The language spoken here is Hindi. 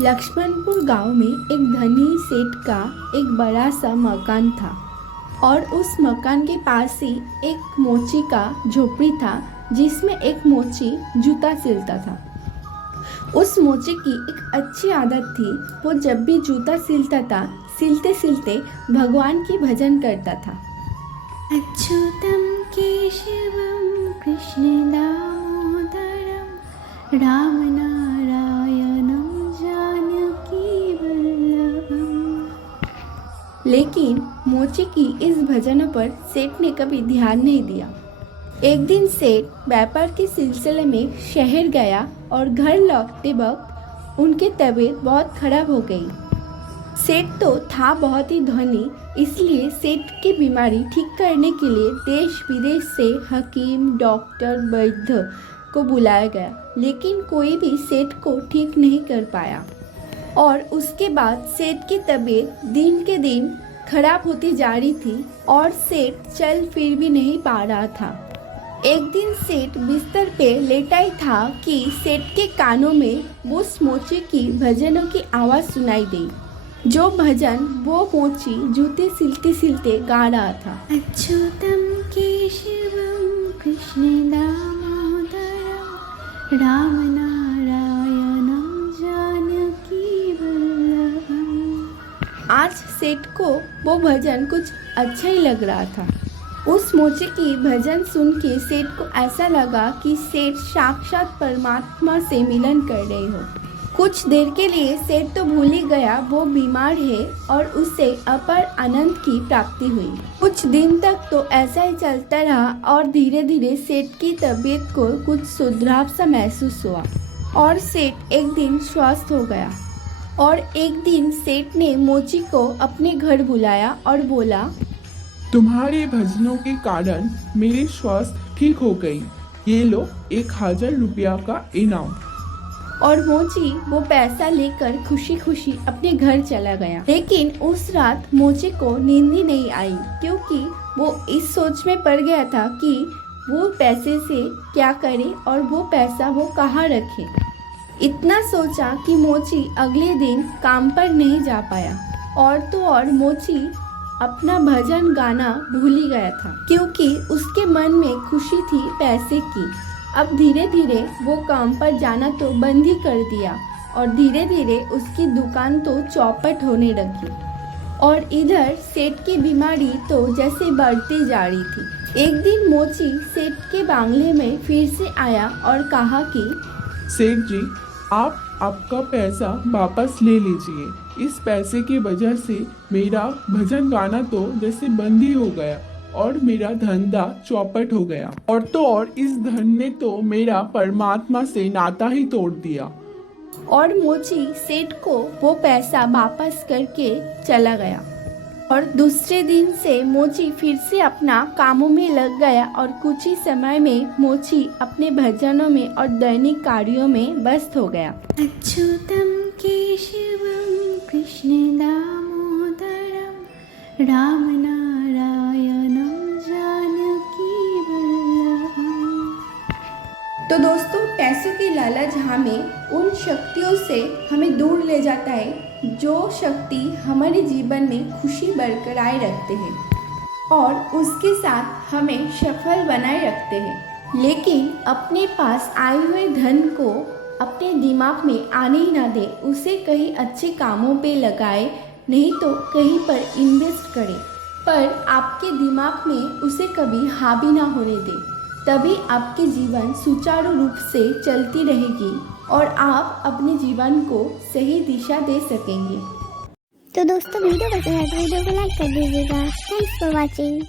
लक्ष्मणपुर गांव में एक धनी सेठ का एक बड़ा सा मकान था और उस मकान के पास ही एक मोची का झोपड़ी था जिसमें एक मोची जूता सिलता था। उस मोची की एक अच्छी आदत थी, वो जब भी जूता सिलता था सिलते सिलते भगवान की भजन करता था। अच्युतं केशवं कृष्ण दामोदरं रामनारायणं जानकी वल्लभम्। लेकिन मोची की इस भजनों पर सेठ ने कभी ध्यान नहीं दिया। एक दिन सेठ व्यापार के सिलसिले में शहर गया और घर लौटते वक्त उनकी तबीयत बहुत खराब हो गई। सेठ तो था बहुत ही धनी, इसलिए सेठ की बीमारी ठीक करने के लिए देश विदेश से हकीम, डॉक्टर, वैद्य को बुलाया गया, लेकिन कोई भी सेठ को ठीक नहीं कर पाया। और उसके बाद सेठ की तबीयत दिन के दिन खराब होती जा रही थी और सेठ चल फिर भी नहीं पा रहा था। एक दिन सेठ बिस्तर पे लेटा ही था कि सेठ के कानों में उस मोची की भजनों की आवाज़ सुनाई दी। जो भजन वो मोची जूते सिलते सिलते गा रहा था। अच्युतं केशवं कृष्ण दामोदरं रामनारायणं जानकी वल्लभम्। आज सेठ को वो भजन कुछ अच्छा ही लग रहा था। उस मोची की भजन सुन के सेठ को ऐसा लगा कि सेठ साक्षात परमात्मा से मिलन कर रहे हो। कुछ देर के लिए सेठ तो भूल ही गया वो बीमार है और उसे अपर आनंद की प्राप्ति हुई। कुछ दिन तक तो ऐसा ही चलता रहा और धीरे धीरे सेठ की तबीयत को कुछ सुधराव सा महसूस हुआ और सेठ एक दिन स्वस्थ हो गया। और एक दिन सेठ ने मोची को अपने घर बुलाया और बोला, तुम्हारे भजनों के कारण मेरी स्वास्थ्य ठीक हो गई, ये लो 1000 रुपया का इनाम। और मोची वो पैसा लेकर खुशी खुशी अपने घर चला गया। लेकिन उस रात मोची को नींद ही नहीं आई, क्योंकि वो इस सोच में पड़ गया था कि वो पैसे से क्या करे और वो पैसा वो कहाँ रखे। इतना सोचा कि मोची अगले दिन काम पर नहीं जा पाया। और तो और मोची अपना भजन गाना भूल ही गया था, क्योंकि उसके मन में खुशी थी पैसे की। अब धीरे धीरे वो काम पर जाना तो बंद ही कर दिया और धीरे धीरे उसकी दुकान तो चौपट होने लगी। और इधर सेठ की बीमारी तो जैसे बढ़ती जा रही थी। एक दिन मोची सेठ के बांग्ले में फिर से आया और कहा कि सेठ जी, आप आपका पैसा वापस ले लीजिए। इस पैसे की वजह से मेरा भजन गाना तो जैसे बंद ही हो गया और मेरा धंधा चौपट हो गया। और तो और इस धन ने तो मेरा परमात्मा से नाता ही तोड़ दिया। और मोची सेठ को वो पैसा वापस करके चला गया। और दूसरे दिन से मोची फिर से अपना कामों में लग गया और कुछ ही समय में मोची अपने भजनों में और दैनिक कार्यों में व्यस्त हो गया। अच्युतं केशवं कृष्ण दामोदरं रामनारायणं जानकी वल्लभम्। तो दोस्तों, पैसों की लालच हमें उन शक्तियों से हमें दूर ले जाता है जो शक्ति हमारे जीवन में खुशी बरकरार रखते हैं और उसके साथ हमें सफल बनाए रखते हैं। लेकिन अपने पास आए हुए धन को अपने दिमाग में आने ही ना दे, उसे कहीं अच्छे कामों पे लगाए, नहीं तो कहीं पर इन्वेस्ट करें, पर आपके दिमाग में उसे कभी हावी ना होने दे। तभी आपके जीवन सुचारू रूप से चलती रहेगी और आप अपने जीवन को सही दिशा दे सकेंगे। तो दोस्तों, वीडियो पसंद है तो वीडियो को लाइक कर दीजिएगा। Thanks for watching.